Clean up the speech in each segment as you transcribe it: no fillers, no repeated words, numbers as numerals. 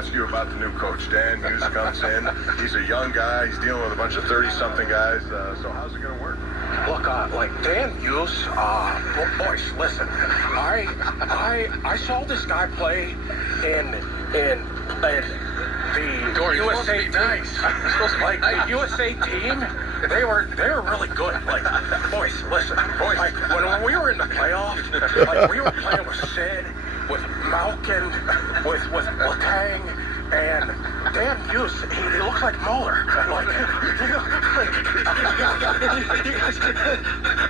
ask you about the new coach. Dan Hughes comes in. He's a young guy. He's dealing with a bunch of 30-something guys. So how's it going to work? Look, like Dan Hughes, boys, listen. I saw this guy play in the USA team. Nice. Like the USA team, they were really good. Like, boys, listen. Like when we were in the playoffs, like we were playing with Sid, with Malkin, with Letang, and Dan Hughes, he looks like Mueller.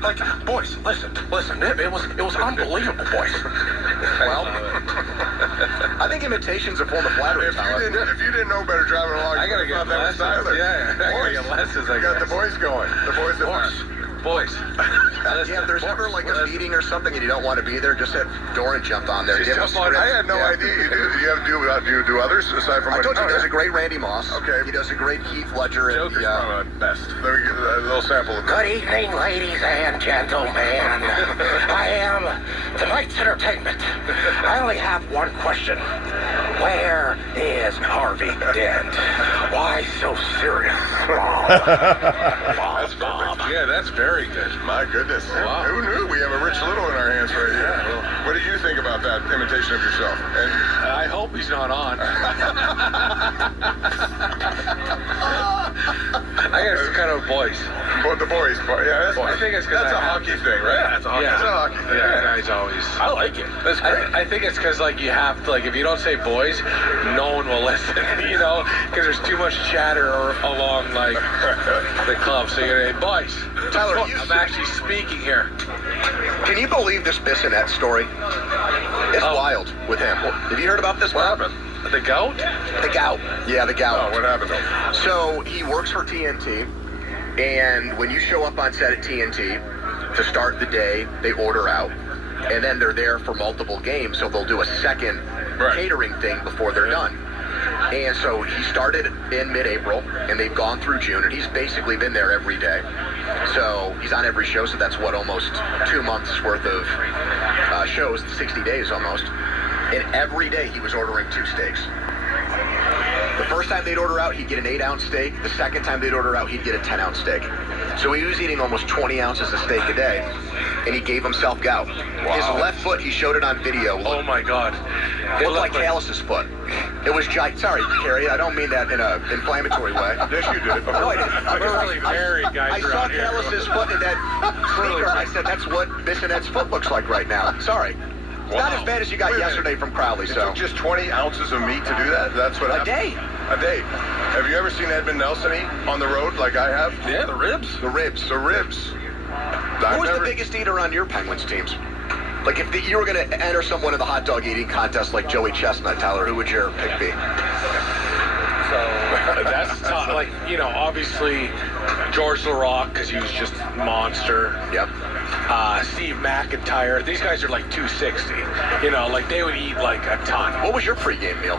Like, boys, listen. It was unbelievable, boys. Well, I think imitation's a form of flattery. If you didn't know better driving along, I gotta get that was Tyler. Yeah, I gotta get lessons. You got the boys going. The boys Boys. Yeah, if there's ever like a meeting or something and you don't want to be there, just have Doran jump on there. I had no idea you do. Do you do others aside from? I told you he does a great Randy Moss. Okay. He does a great Heath Ledger. Joker's probably the best. Let me get a little sample of that. Good evening, ladies and gentlemen. I am tonight's entertainment. I only have one question. Where is Harvey Dent? Why so serious, Bob? That's perfect. Yeah, that's very good. My goodness. Wow. Who knew? We have a Rich Little in our hands right here. Yeah. What do you think about that imitation of yourself? And I hope he's not on. I guess it's kind of boys. the boys, yeah, I think it's because that's a hockey thing, right? Yeah, that's a hockey That's a hockey thing. Yeah, guys always. I like it. That's great. I think it's because like you have to, like, if you don't say boys, no one will listen. You know, because there's too much chatter along like the club. So you're hey, boys. Tyler, I'm actually speaking here. Can you believe this Bissonnette story? It's wild with him. Have you heard about this? What happened? The goat? The gout. Yeah, the gout. Oh, what happened to him? So he works for TNT, and when you show up on set at TNT to start the day, they order out, and then they're there for multiple games, so they'll do a second catering thing before they're done. And so he started in mid-April, and they've gone through June, and he's basically been there every day. So he's on every show, so that's what, almost 2 months worth of shows, 60 days almost. And every day he was ordering 2 steaks. The first time they'd order out, he'd get an 8-ounce steak. The second time they'd order out, he'd get a 10-ounce steak. So he was eating almost 20 ounces of steak a day, and he gave himself gout. Wow. His left foot, he showed it on video. Oh my God. It looked like Callis's foot. It was giant. Sorry, Carrie, I don't mean that in an inflammatory way. Yes, you did. No, I didn't. We're really married guys I saw around here. Callis's foot in that sneaker. I said, that's what Bissonnette's foot looks like right now. Sorry. It's not as bad as you got yesterday from Crowley, It so. took just 20 ounces of meat to do that? That's what A happened? day. A day. Have you ever seen Edmund Nelson eat on the road like I have? Yeah, the ribs. The ribs. The ribs. Who was the biggest eater on your Penguins teams? Like, if you were going to enter someone in the hot dog eating contest like Joey Chestnut, Tyler, who would your pick be? So that's tough. Like, you know, obviously George LaRock, because he was just a monster. Yep. Steve McIntyre. These guys are like 260. You know, like they would eat like a ton. What was your pregame meal?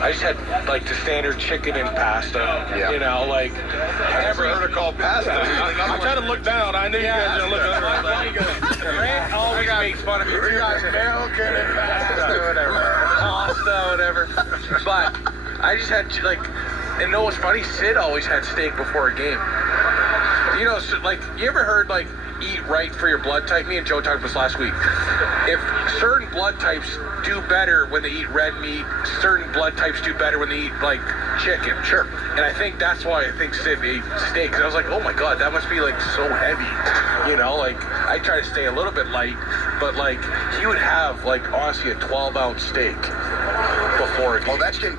I just had like the standard chicken and pasta. Yeah. You know, like I never heard it called pasta. I'm trying to look down. I knew you guys were looking up. Grant always makes fun of me too. Milk and Pasta, whatever. But I just had like, and know what's funny? Sid always had steak before a game. You know, so, like, you ever heard like eat right for your blood type? Me and Joe talked about this last week. If certain blood types do better when they eat red meat, certain blood types do better when they eat like chicken. Sure. And I think that's why I think Sid ate steak. Because I was like, oh my God, that must be like so heavy. You know, like I try to stay a little bit light, but like he would have like honestly a 12-ounce steak before a game. Well, that's chicken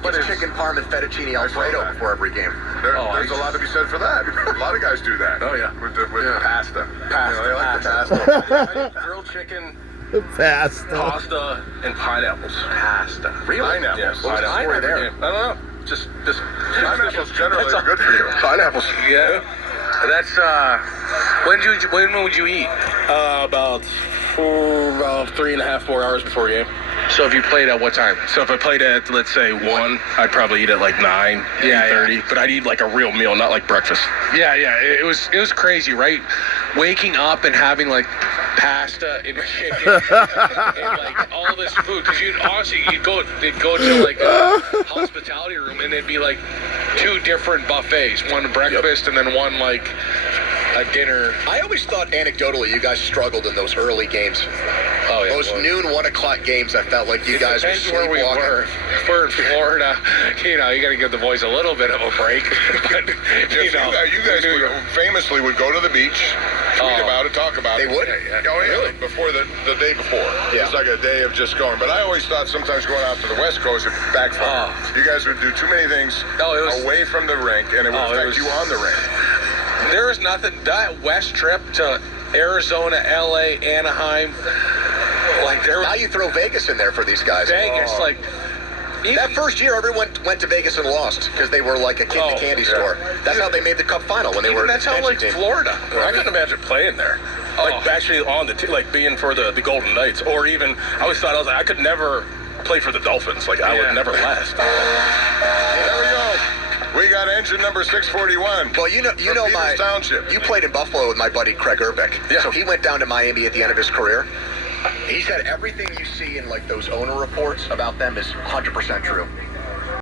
parm and fettuccine Alfredo before every game. There's a lot to be said for that. A lot of guys do that. Oh, yeah. With the pasta. Pasta, You know, they like the pasta. pasta. Grilled chicken, Pasta. pasta, and pineapples. Pasta. Really? Pineapples. Yeah, What was the story there? I don't know. Just Pineapples generally That's are good for you. pineapples. Yeah. That's when would you eat? About 3.5, 4 hours before game. So if you played at what time? So if I played at, let's say, 1, I'd probably eat at like 9, Yeah, 8:30. But I'd eat like a real meal, not like breakfast. Yeah. It was crazy, right? Waking up and having like pasta and chicken and like all this food. Because they'd go to like a hospitality room and it'd be like 2 different buffets, one breakfast and then one like a dinner. I always thought anecdotally you guys struggled in those early games. Oh, yeah, those noon, 1 o'clock games, I felt like you guys were depends where we sleepwalking. were. If we're in Florida, you got to give the boys a little bit of a break. But, You guys famously would go to the beach, tweet about it, talk about They it. would? Oh, yeah. Before the day before. Yeah. It's like a day of just going. But I always thought sometimes going out to the West Coast would backfire. You guys would do too many things away from the rink, and it would affect you on the rink. There was nothing. That West trip to Arizona, LA, Anaheim, like there was Now you throw Vegas in there for these guys. Vegas, like That first year, everyone went to Vegas and lost because they were like a kid in a candy store. That's how they made the Cup final when they were. That's how like Florida. I couldn't imagine playing there. Like actually on the like being for the Golden Knights, or even I always thought I could never play for the Dolphins. Like I would never last. There we go. We got engine number 641. Well, you know Peters Township. You played in Buffalo with my buddy Craig Urbick. Yeah. So he went down to Miami at the end of his career. He said everything you see in like those owner reports about them is 100% true.